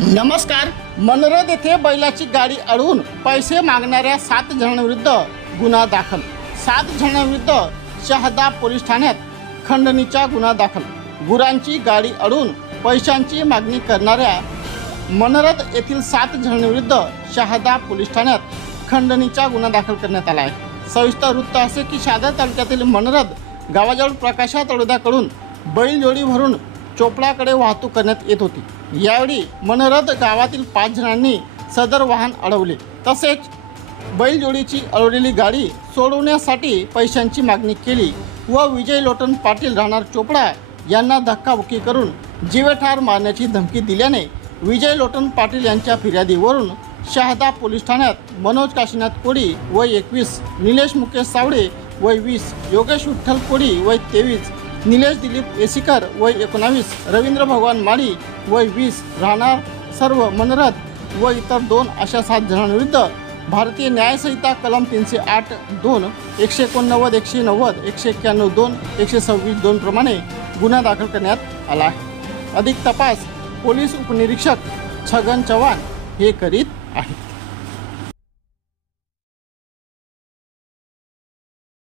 नमस्कार। मनरद येथे बैलाची गाडी अडवून पैसे मागणाऱ्या 7 जणांविरुद्ध गुन्हा दाखल। 7 जणांविरुद्ध शहादा पोलीस ठाण्यात खंडणीचा गुन्हा दाखल। गुरांची गाडी अडवून पैशांची मागणी करणाऱ्या मनरद येथील 7 जणांविरुद्ध शहादा पोलीस ठाण्यात खंडणीचा गुन्हा दाखल करण्यात आला आहे। सविस्तर वृत्त असे की शहादा तालुक्यातील मनरद गावाजवळ प्रकाशा तळोद्याकडून बैलजोडी भरून चोपडाकडे वाहतूक करण्यात येत होती। यावेळी मनरद गावातील 5 जणांनी सदर वाहन अडवले, तसेच बैलजोडीची अडवलेली गाडी सोडवण्यासाठी पैशांची मागणी केली व विजय लोटन पाटील राहणार चोपडा यांना धक्काबुक्की करून जीवेठार मारण्याची धमकी दिल्याने विजय लोटन पाटील यांच्या फिर्यादीवरून शहादा पोलीस ठाण्यात मनोज काशीनाथ कोडी वय 21, निलेश मुकेश सावडे वय 20, योगेश विठ्ठल कोडी वय 23, निलेश दिलीप येसीकर वय 19, रवींद्र भगवान माळी वय 20 राहणार सर्व मनरद व इतर 2 अशा 7 जणांविरुद्ध भारतीय न्यायसंहिता कलम 308(2), 189, 190, 191(2), 126(2) प्रमाणे गुन्हा दाखल करण्यात आला आहे। अधिक तपास पोलीस उपनिरीक्षक छगन चव्हाण हे करीत आहेत।